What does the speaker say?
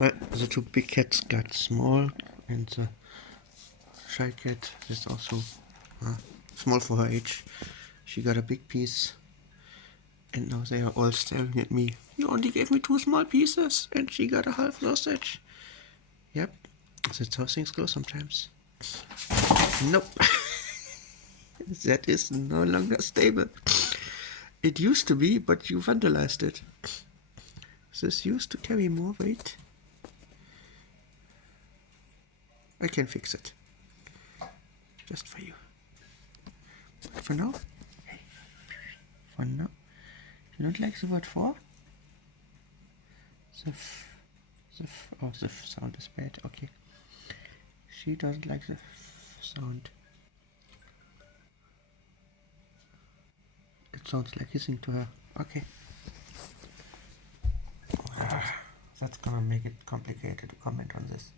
Well, the two big cats got small, and the shy cat is also uh, small for her age. She got a big piece, and now they are all staring at me. You only gave me two small pieces, and she got a half sausage. Yep, that's how things go sometimes. Nope, that is no longer stable. It used to be, but you vandalized it. This used to carry more weight. I can fix it. Just for you. But for now, for now, you don't like the word for? The f sound is bad. Okay. She doesn't like the f sound. It sounds like hissing to her. Okay. That's gonna make it complicated to comment on this.